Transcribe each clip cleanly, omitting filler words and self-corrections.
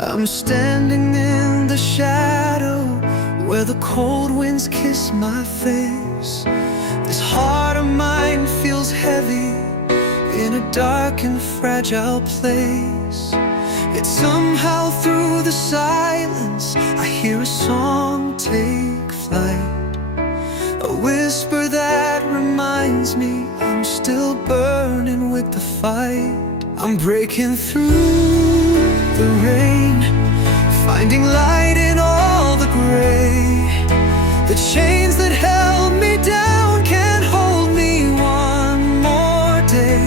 I'm standing in the shadow where the cold winds kiss my face. This heart of mine feels heavy in a dark and fragile place. Yet somehow through the silence I hear a song take flight, a whisper that reminds me I'm still burning with the fight. I'm breaking through the rain, finding light in all the gray. The chains that held me down can't hold me one more day.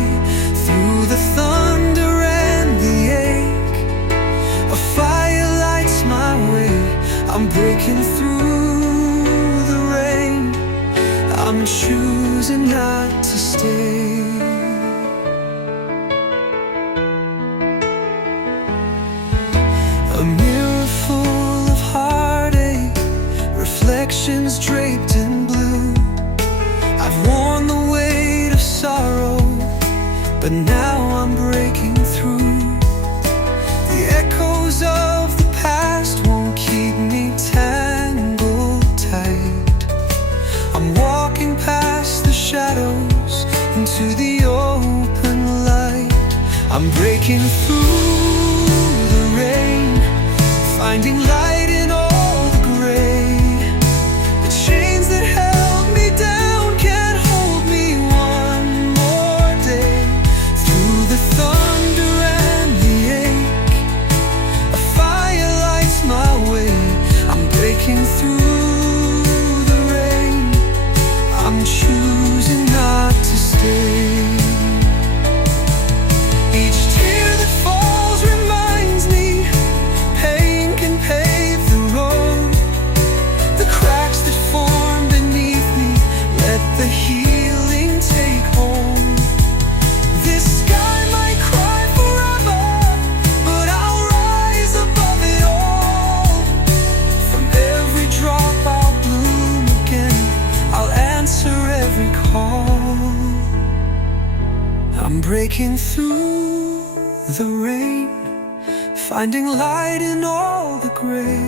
Through the thunder and the ache, a fire lights my way. I'm breaking through the rain, I'm choosing not to stay. A mirror full of heartache, reflections draped in blue. I've worn the weight of sorrow, but now I'm breaking through. The echoes of the past won't keep me tangled tight. I'm walking past the shadows into the open light. I'm breaking through the rain, finding light in all the gray. The chains that held me down can't hold me one more day. Through the thunder and the ache, a fire lights my way. I'm breaking through the rain, I'm choosing not to stay. Each tear that falls reminds me pain can pave the road. The cracks that form beneath me, let the healing take hold. This sky might cry forever, but I'll rise above it all. From every drop I'll bloom again, I'll answer every call. I'm breaking through the rain, finding light in all the gray.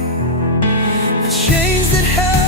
The chains that held